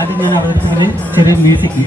ആദ്യം ഞാൻ അവതരിപ്പിക്കുന്നത് ചെറിയ മ്യൂസിക്.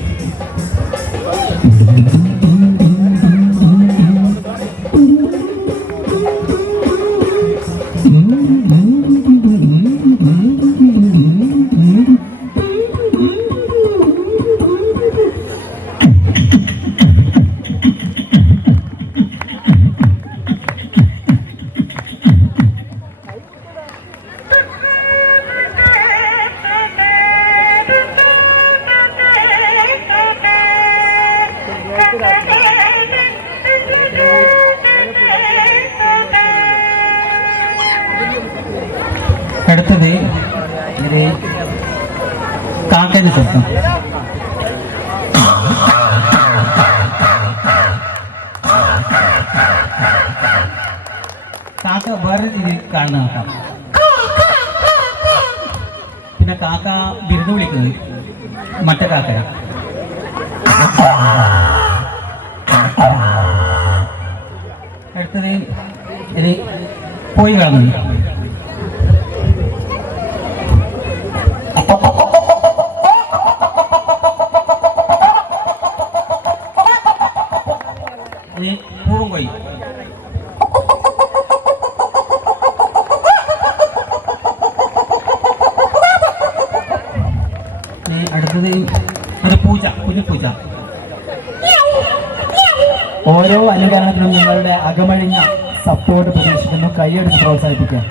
അടുത്തത് കാക്കേൻ്റെ ശബ്ദം. കാക്ക വേറെ രീതിയിൽ കാണുന്ന കാക്ക. പിന്നെ കാക്ക ബിരുദം വിളിക്കുന്നത് മറ്റേ കാക്കര. അടുത്തത് ഇത് കോഴി കാണുന്നത്. പൂറും കോഴി. അടുത്തത് ഒരു പൂച്ച, കുഞ്ഞുപൂച്ച. ഓരോ അനുകരണത്തിനും നിങ്ങളുടെ അകമഴിഞ്ഞ സപ്പോർട്ട് പ്രതീക്ഷിക്കുന്നു. കൈയെടുത്ത് പ്രോത്സാഹിപ്പിക്കുക.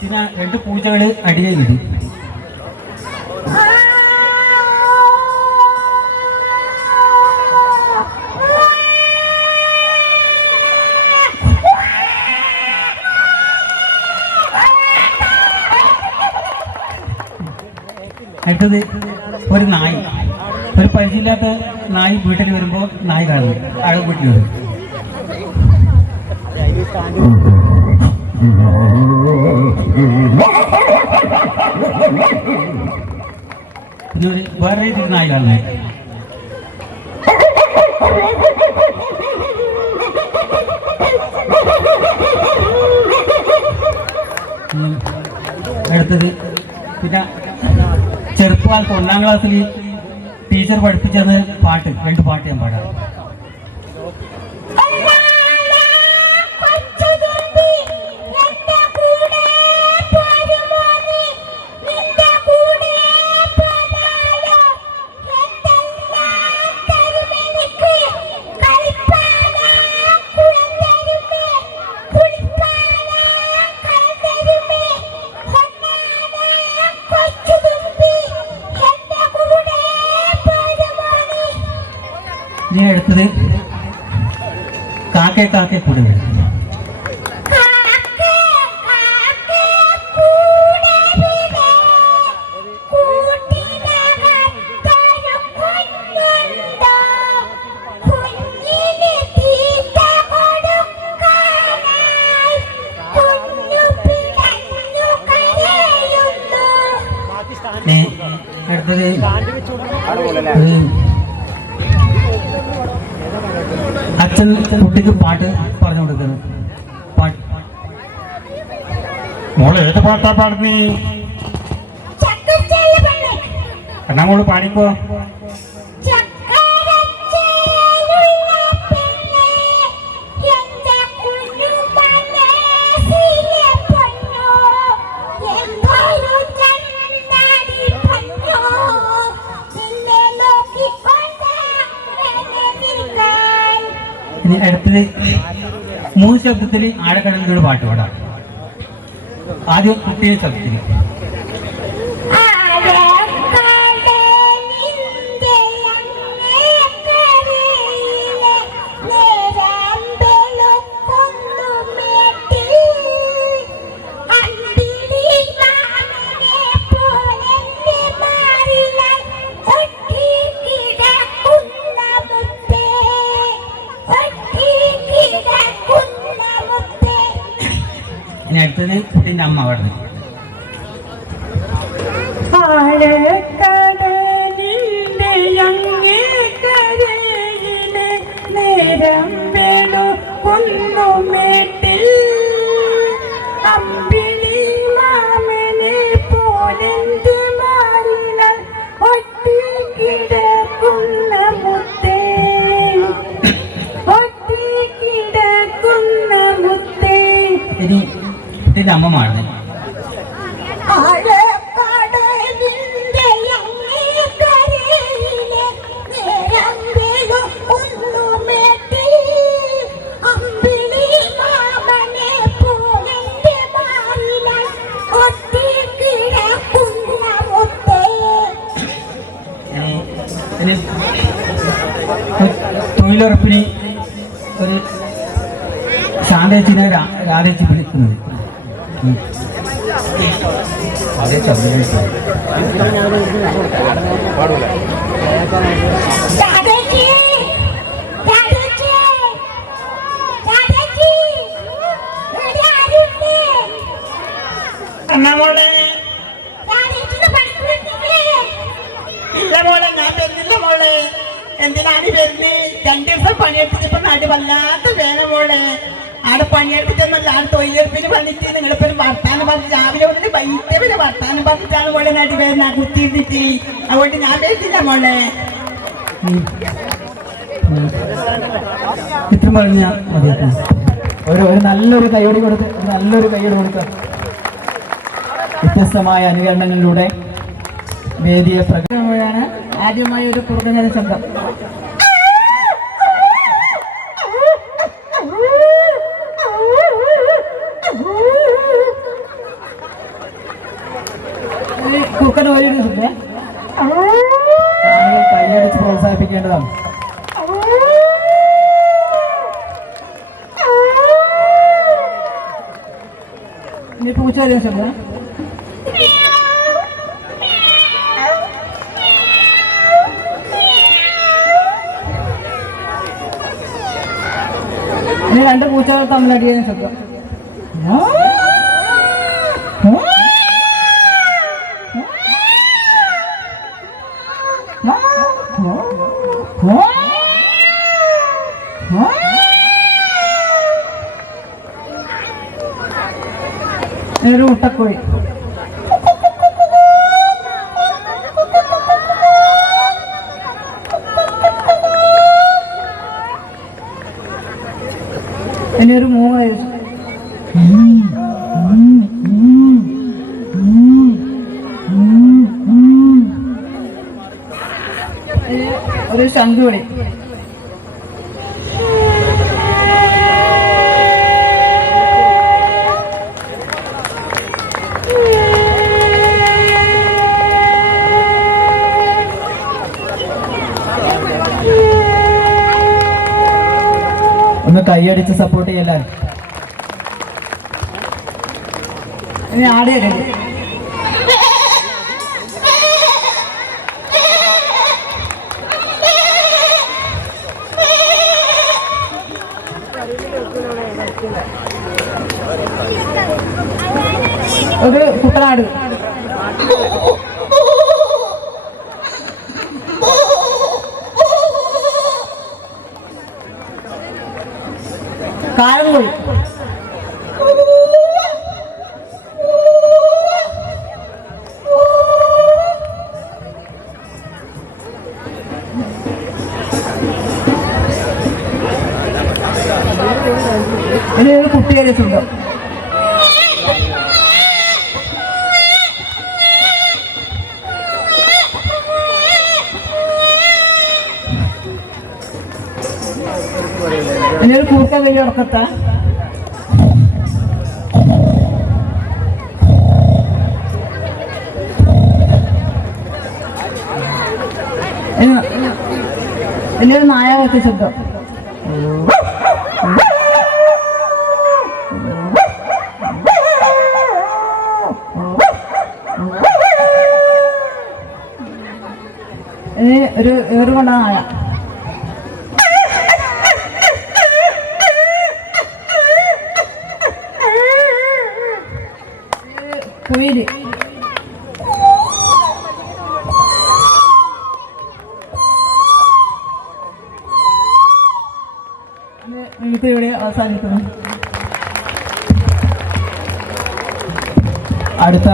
പിന്നെ 2 പൂച്ചകൾ അടിയിലുണ്ട്. അടുത്തത് ഒരു നായി. ഒരു പരിചയമില്ലാത്ത നായി വീട്ടിൽ വരുമ്പോൾ നായി കാണുന്നു, ആൾ വീട്ടിൽ വരും. പിന്നെ വേറെ രീതിയിൽ നായി കാണുന്നത്. അടുത്തത് പിന്നെ ചെറുപ്പകാലത്ത് 1ാം ക്ലാസ്സിൽ ടീച്ചർ പഠിപ്പിച്ചെന്ന് പാട്ട്, 2 പാട്ട് ഞാൻ പാടാം. ഇനി അടുത്തത് കാക്കേ കാക്കേ കൂടെ വരും. അടുത്തത് അച്ഛൻ കുട്ടിക്ക് പാട്ട് പറഞ്ഞു കൊടുക്കുന്നു. പാട്ട് മോള് ഏത് പാട്ടാ പാടുന്നീ? എന്നാ മോള് പാടിക്കോ. ഇനി അടുത്തത് 3 ശബ്ദത്തിൽ ആഴക്കടലിലൂടെ പാട്ട് പാടാം. ആദ്യം കുട്ടിയെ ശബ്ദത്തിൽ. ഇനി അടുത്തത് കുട്ടീൻ്റെ അമ്മ പാടുന്നത്. ആഴക്കടലിന്റെ അങ്ങേ കരയിലെ നേരം വെളുക്കുന്നു മേട്ടിൽ അമ്പിളി അമ്മമാണ്. തൊഴിലുറപ്പിന് ഒരു ശാന്തേച്ചിനെ രാധേച്ചി വിളിക്കുന്നത്. ഇല്ല മോളെ, ഞാൻ വരുന്നില്ല മോളെ. എന്തിനാണ് വരുന്നത്? 2 ദിവസം പണിയെടുത്തിപ്പോ നാട് വല്ലാത്ത വേണം മോളെ. ആടെ പണിയെടുത്തിട്ടൊന്നല്ല, ആടെ തൊഴിലുറപ്പിന് വന്നിട്ട് നിങ്ങളിപ്പോ വർത്താനം പറഞ്ഞ് രാവിലെ മുതൽ വൈകിട്ട് വരെ വർത്താനം പറഞ്ഞിട്ടാണ് മോളെ നാട് വരുന്ന കുത്തിയിരുന്നിട്ട്. അതുകൊണ്ട് ഞാൻ വരുന്നില്ല മോളെ. ഇത്ര പറഞ്ഞ ഒരു നല്ലൊരു കൈയോടി കൊടുത്ത് കൊടുക്കാം. വ്യത്യസ്തമായ അനുകരണങ്ങളിലൂടെ വേദിയെ പ്രകടനമാണ് ആദ്യമായി ഒരു കുറുക്കഞ്ഞ ശബ്ദം. കുറുക്കൻ ഒരു ശബ്ദം കൈയടിച്ച് പ്രോത്സാഹിപ്പിക്കേണ്ടതാണ്. ഇനി പൂച്ച വരുന്ന ശബ്ദം. ഇനി 2 പൂച്ചകൾ തമ്മിലടിയുന്ന ശബ്ദം. ഒരു മുട്ടക്കോഴി. ഇനി ഒരു 3 വയസ്സ്. ഒരു ശംഖുവിളി. ഒന്ന് കൈയടിച്ച് സപ്പോർട്ട് ചെയ്യല്ലേ. ഇനി ആടെയല്ലേ. ഒരു കുട്ടനാട്. കായംകുഴി. ഇനി ഒരു കുട്ടിയെ ചുണ്ടോ. ഇനി ഒരു കൂട്ടം വലിയ ഉറക്കത്ത. ഇനി ഒരു നായ വെച്ച ശബ്ദം. ഇനി ഒരു ഏറുകൊണ്ട നായ. കുയില്. മിമിക്രി ഇവിടെ അവസാനിക്കുന്നു. അടുത്ത